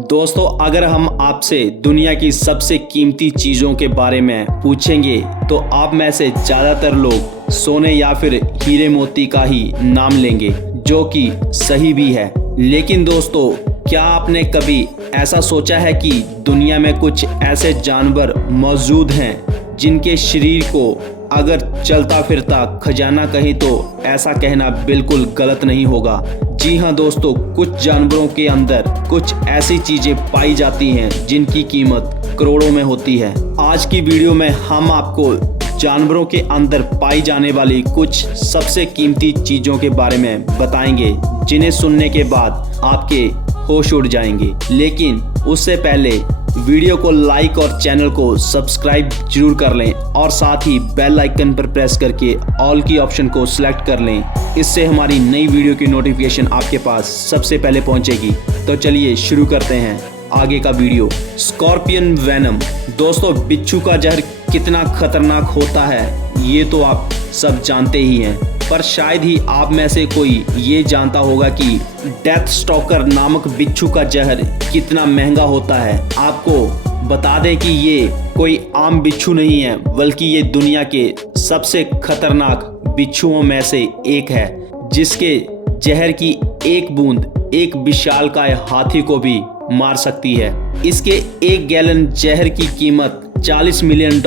दोस्तों, अगर हम आपसे दुनिया की सबसे कीमती चीज़ों के बारे में पूछेंगे तो आप में से ज़्यादातर लोग सोने या फिर हीरे मोती का ही नाम लेंगे, जो कि सही भी है। लेकिन दोस्तों, क्या आपने कभी ऐसा सोचा है कि दुनिया में कुछ ऐसे जानवर मौजूद हैं जिनके शरीर को अगर चलता फिरता खजाना कहीं तो ऐसा कहना बिल्कुल गलत नहीं होगा। जी हाँ दोस्तों, कुछ जानवरों के अंदर कुछ ऐसी चीजें पाई जाती हैं जिनकी कीमत करोड़ों में होती है। आज की वीडियो में हम आपको जानवरों के अंदर पाई जाने वाली कुछ सबसे कीमती चीजों के बारे में बताएंगे, जिन्हें सुनने के बाद आपके होश उड़ जाएंगे। लेकिन उससे पहले वीडियो को लाइक और चैनल को सब्सक्राइब जरूर कर लें और साथ ही बेल आइकन पर प्रेस करके ऑल की ऑप्शन को सिलेक्ट कर लें। इससे हमारी नई वीडियो की नोटिफिकेशन आपके पास सबसे पहले पहुंचेगी। तो चलिए शुरू करते हैं आगे का वीडियो। Scorpion venom. दोस्तों, बिच्छू का जहर कितना खतरनाक होता है ये तो आप सब जानते ही हैं, पर शायद ही आप में से कोई ये जानता होगा कि डेथ स्टॉकर नामक बिच्छू का जहर कितना महंगा होता है। आपको बता दें कि ये कोई आम बिच्छू नहीं है, बल्कि ये दुनिया के सबसे खतरनाक बिच्छुओं में से एक है, जिसके जहर की एक बूंद एक विशालकाय हाथी को भी मार सकती है। इसके 1 गैलन जहर की कीमत $40 मिलियन,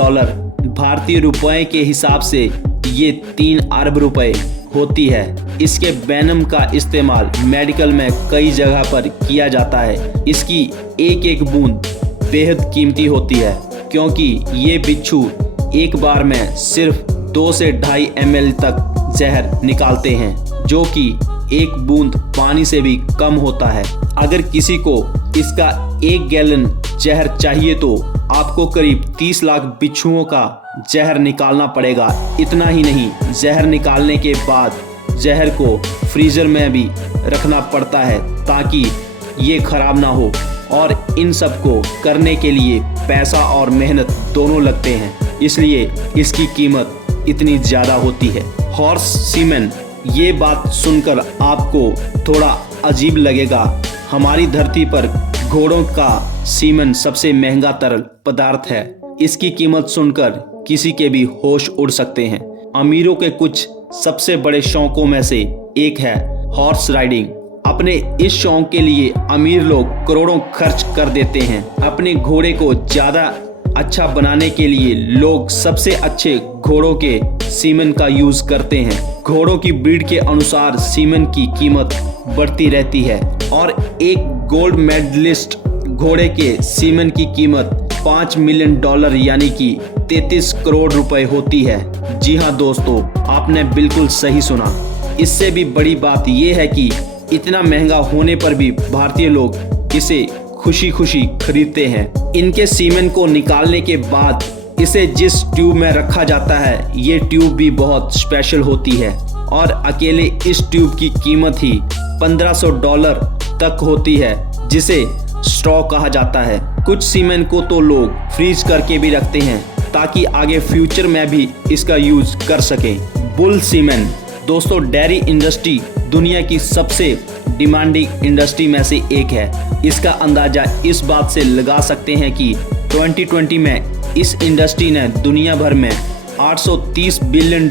भारतीय रुपए के हिसाब से ये 3 अरब रुपए होती है। इसके वेनम का इस्तेमाल मेडिकल में कई जगह पर किया जाता है। इसकी एक एक बूंद बेहद कीमती होती है, क्योंकि ये बिच्छू एक बार में सिर्फ 2 से 2.5 ml तक जहर निकालते हैं, जो कि एक बूंद पानी से भी कम होता है। अगर किसी को इसका 1 गैलन जहर चाहिए तो आपको करीब 30 लाख बिच्छुओं का जहर निकालना पड़ेगा। इतना ही नहीं, जहर निकालने के बाद जहर को फ्रीजर में भी रखना पड़ता है ताकि ये खराब ना हो, और इन सब को करने के लिए पैसा और मेहनत दोनों लगते हैं, इसलिए इसकी कीमत इतनी ज़्यादा होती है। हॉर्स सीमेन। ये बात सुनकर आपको थोड़ा अजीब लगेगा। हमारी धरती पर घोड़ों का सीमेन सबसे महंगा तरल पदार्थ है। इसकी कीमत सुनकर किसी के भी होश उड़ सकते हैं। अमीरों के कुछ सबसे बड़े शौकों में से एक है हॉर्स राइडिंग। अपने इस शौक के लिए अमीर लोग करोड़ों खर्च कर देते हैं। अपने घोड़े को ज्यादा अच्छा बनाने के लिए लोग सबसे अच्छे घोड़ों के सीमेन का यूज करते हैं। घोड़ों की ब्रीड के अनुसार सीमेन की कीमत बढ़ती रहती है, और एक गोल्ड मेडलिस्ट घोड़े के सीमेन की कीमत $5 मिलियन यानी कि 33 करोड़ रुपए होती है। जी हाँ दोस्तों, आपने बिल्कुल सही सुना। इससे भी बड़ी बात यह है कि इतना महंगा होने पर भी भारतीय लोग इसे खुशी खुशी खरीदते हैं। इनके सीमेन को निकालने के बाद इसे जिस ट्यूब में रखा जाता है, ये ट्यूब भी बहुत स्पेशल होती है, और अकेले इस ट्यूब की कीमत ही $1500 तक होती है, जिसे स्ट्रॉ कहा जाता है। कुछ सीमेन को तो लोग फ्रीज करके भी रखते हैं ताकि आगे फ्यूचर में भी इसका यूज कर सकें। बुल सीमेन। दोस्तों, डेयरी इंडस्ट्री दुनिया की सबसे डिमांडिंग इंडस्ट्री में से एक है। इसका अंदाजा इस बात से लगा सकते हैं कि 2020 में इस इंडस्ट्री ने दुनिया भर में $830 बिलियन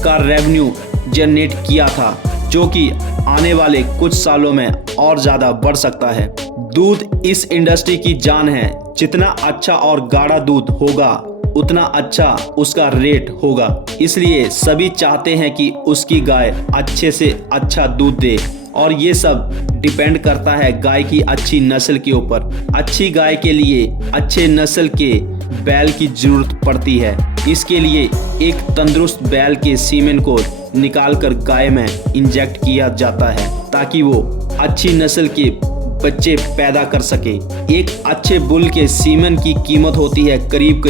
का रेवेन्यू जनरेट किया था, जो कि आने वाले कुछ सालों में और ज़्यादा बढ़ सकता है। दूध इस इंडस्ट्री की जान है। जितना अच्छा और गाढ़ा दूध होगा, उतना अच्छा उसका रेट होगा। इसलिए सभी चाहते हैं कि उसकी गाय अच्छे से अच्छा दूध दे, और ये सब डिपेंड करता है गाय की अच्छी नस्ल के ऊपर। अच्छी गाय के लिए अच्छे नस्ल के बैल की जरूरत पड़ती है। इसके लिए एक तंदुरुस्त बैल के सीमेन को निकालकर गाय में इंजेक्ट किया जाता है ताकि वो अच्छी नस्ल के बच्चे पैदा कर सके। एक अच्छे बुल के सीमेन की कीमत होती है करीब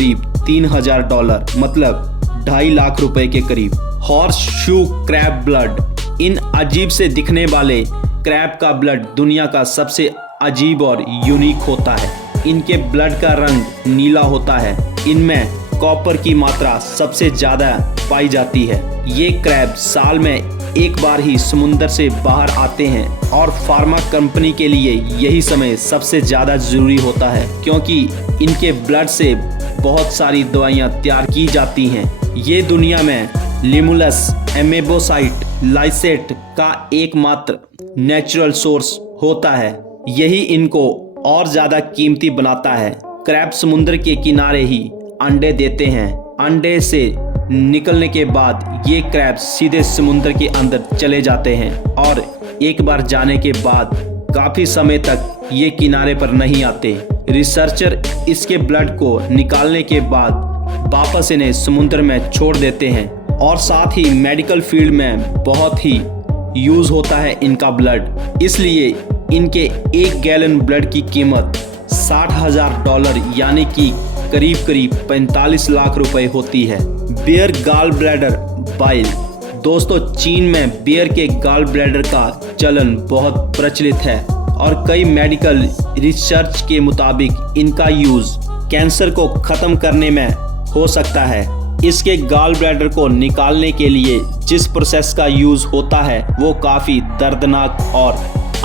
$3000, मतलब 2.5 लाख रुपए के करीब। Horse shoe crab blood. इन अजीब से दिखने वाले क्रैब का ब्लड दुनिया का सबसे अजीब और यूनिक होता है। इनके ब्लड का रंग नीला होता है। इनमें कॉपर की मात्रा सबसे ज्यादा पाई जाती है। ये क्रैब साल में एक बार ही समुद्र से बाहर आते हैं और फार्मा कंपनी के लिए यही समय सबसे ज़्यादा ज़रूरी होता है, क्योंकि इनके ब्लड से बहुत सारी दवाइयाँ तैयार की जाती हैं। ये दुनिया में लिमुलस एमेबोसाइट लाइसेट का एकमात्र नेचुरल सोर्स होता है। यही इनको और ज़्यादा कीमती बनाता है। क्रैब समुद्र के किनारे ही अंडे देते हैं। अंडे से निकलने के बाद ये क्रैब सीधे समुद्र के अंदर चले जाते हैं और एक बार जाने के बाद काफ़ी समय तक ये किनारे पर नहीं आते। रिसर्चर इसके ब्लड को निकालने के बाद वापस इन्हें समुद्र में छोड़ देते हैं और साथ ही मेडिकल फील्ड में बहुत ही यूज़ होता है इनका ब्लड। इसलिए इनके 1 गैलन ब्लड की कीमत $60,000 यानी कि करीब करीब 45 लाख रुपए होती है। Bear gallbladder bile. दोस्तों, चीन में बियर के गॉल ब्लैडर का चलन बहुत प्रचलित है और कई मेडिकल रिसर्च के मुताबिक इनका यूज़ कैंसर को ख़त्म करने में हो सकता है। इसके गॉल ब्लैडर को निकालने के लिए जिस प्रोसेस का यूज़ होता है वो काफ़ी दर्दनाक और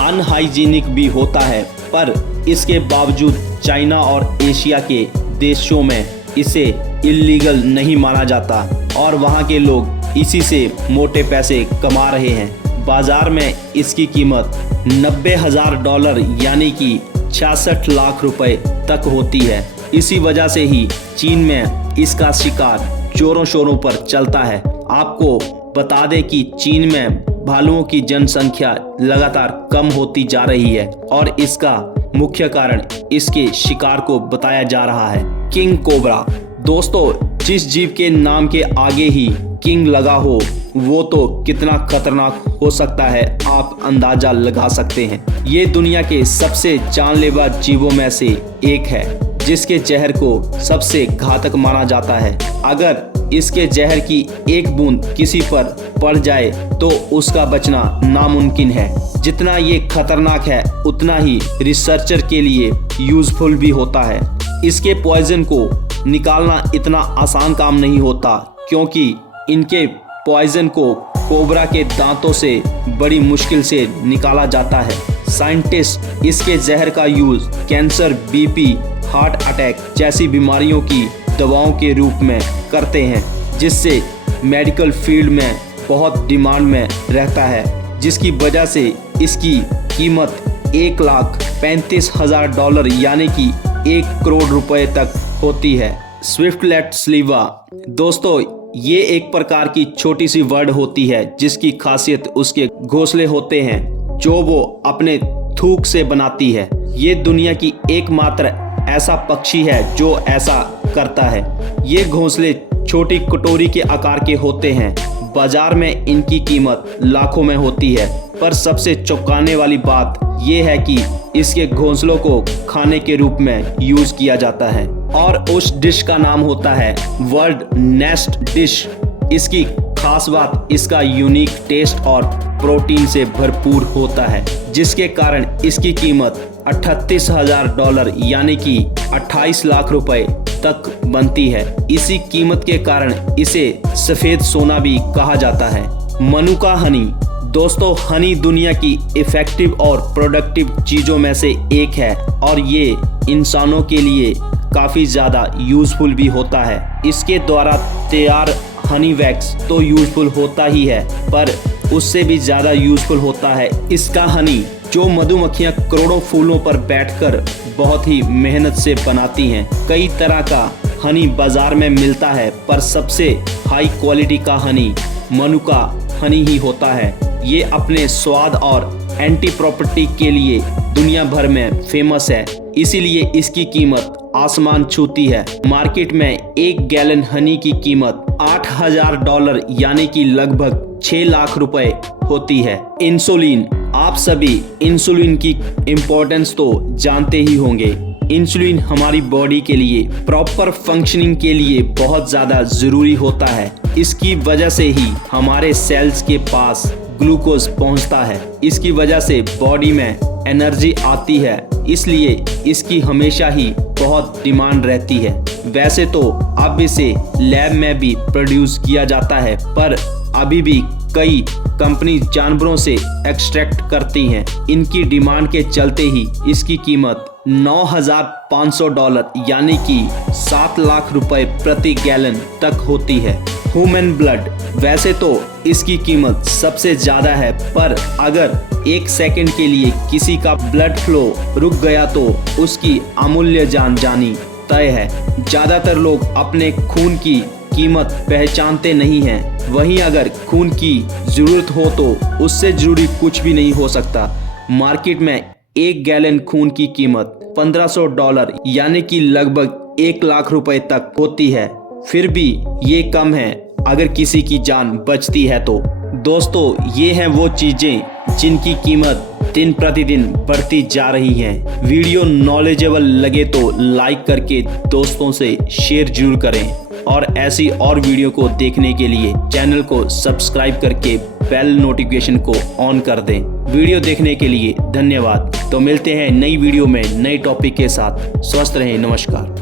अनहाइजीनिक भी होता है, पर इसके बावजूद चाइना और एशिया के देशों में इसे इल्लीगल नहीं माना जाता और वहाँ के लोग इसी से मोटे पैसे कमा रहे हैं। बाज़ार में इसकी कीमत $90,000 यानी कि 66 लाख रुपए तक होती है। इसी वजह से ही चीन में इसका शिकार जोरों शोरों पर चलता है। आपको बता दें कि चीन में भालुओं की जनसंख्या लगातार कम होती जा रही है और इसका मुख्य कारण इसके शिकार को बताया जा रहा है। King cobra. दोस्तों, जिस जीव के नाम के आगे ही किंग लगा हो वो तो कितना खतरनाक हो सकता है आप अंदाजा लगा सकते हैं। ये दुनिया के सबसे जानलेवा जीवों में से एक है जिसके जहर को सबसे घातक माना जाता है। अगर इसके जहर की एक बूंद किसी पर पड़ जाए तो उसका बचना नामुमकिन है। जितना ये खतरनाक है उतना ही रिसर्चर के लिए यूजफुल भी होता है। इसके पॉइजन को निकालना इतना आसान काम नहीं होता, क्योंकि इनके पॉइजन को कोबरा के दांतों से बड़ी मुश्किल से निकाला जाता है। साइंटिस्ट इसके जहर का use cancer, BP, heart attack जैसी बीमारियों की दवाओं के रूप में करते हैं, जिससे मेडिकल फील्ड में बहुत डिमांड में रहता है, जिसकी वजह से इसकी कीमत $1,35,000 यानी कि 1 करोड़ रुपए तक होती है। स्विफ्टलेट स्लीवा। दोस्तों, ये एक प्रकार की छोटी सी बर्ड होती है जिसकी खासियत उसके घोंसले होते हैं जो वो अपने थूक से बनाती है। ये दुनिया की एकमात्र ऐसा पक्षी है जो ऐसा करता है। ये घोंसले छोटी कटोरी के आकार के होते हैं। बाजार में इनकी कीमत लाखों में होती है, पर सबसे चौंकाने वाली बात यह है कि इसके घोंसलों को खाने के रूप में यूज किया जाता है और उस डिश का नाम होता है वर्ल्ड नेस्ट डिश। इसकी खास बात इसका यूनिक टेस्ट और प्रोटीन से भरपूर होता है, जिसके कारण इसकी कीमत $38,000 यानी कि 28 लाख रुपए तक बनती है। इसी कीमत के कारण इसे सफेद सोना भी कहा जाता है। मनुका हनी। दोस्तों, हनी दुनिया की इफेक्टिव और प्रोडक्टिव चीज़ों में से एक है और ये इंसानों के लिए काफ़ी ज़्यादा यूज़फुल भी होता है। इसके द्वारा तैयार हनी वैक्स तो यूज़फुल होता ही है, पर उससे भी ज़्यादा यूज़फुल होता है इसका हनी, जो मधुमक्खियाँ करोड़ों फूलों पर बैठकर बहुत ही मेहनत से बनाती हैं। कई तरह का हनी बाज़ार में मिलता है, पर सबसे हाई क्वालिटी का हनी मनुका हनी ही होता है। ये अपने स्वाद और एंटी प्रॉपर्टी के लिए दुनिया भर में फेमस है, इसीलिए इसकी कीमत आसमान छूती है। मार्केट में 1 गैलन हनी की कीमत $8,000 यानी कि लगभग 6 लाख रुपए होती है। इंसुलिन। आप सभी इंसुलिन की इम्पोर्टेंस तो जानते ही होंगे। इंसुलिन हमारी बॉडी के लिए प्रॉपर फंक्शनिंग के लिए बहुत ज़्यादा ज़रूरी होता है। इसकी वजह से ही हमारे सेल्स के पास ग्लूकोज पहुंचता है। इसकी वजह से बॉडी में एनर्जी आती है, इसलिए इसकी हमेशा ही बहुत डिमांड रहती है। वैसे तो अब इसे लैब में भी प्रोड्यूस किया जाता है, पर अभी भी कई कंपनी जानवरों से एक्सट्रैक्ट करती हैं। इनकी डिमांड के चलते ही इसकी कीमत $9,500 यानी कि 7 लाख रुपए प्रति गैलन तक होती है। ह्यूमन ब्लड, वैसे तो इसकी कीमत सबसे ज़्यादा है, पर अगर 1 सेकंड के लिए किसी का ब्लड फ्लो रुक गया तो उसकी अमूल्य जान जानी तय है। ज़्यादातर लोग अपने खून की कीमत पहचानते नहीं हैं। वहीं अगर खून की ज़रूरत हो तो उससे ज़रूरी कुछ भी नहीं हो सकता। मार्केट में 1 गैलन खून की कीमत $1500 यानी कि लगभग 1 लाख रुपए तक होती है। फिर भी ये कम है अगर किसी की जान बचती है तो। दोस्तों, ये हैं वो चीज़ें जिनकी कीमत दिन प्रतिदिन बढ़ती जा रही हैं। वीडियो नॉलेजेबल लगे तो लाइक करके दोस्तों से शेयर जरूर करें और ऐसी और वीडियो को देखने के लिए चैनल को सब्सक्राइब करके बेल नोटिफिकेशन को ऑन कर दें। वीडियो देखने के लिए धन्यवाद। तो मिलते हैं नई वीडियो में नए टॉपिक के साथ। स्वस्थ रहें। नमस्कार।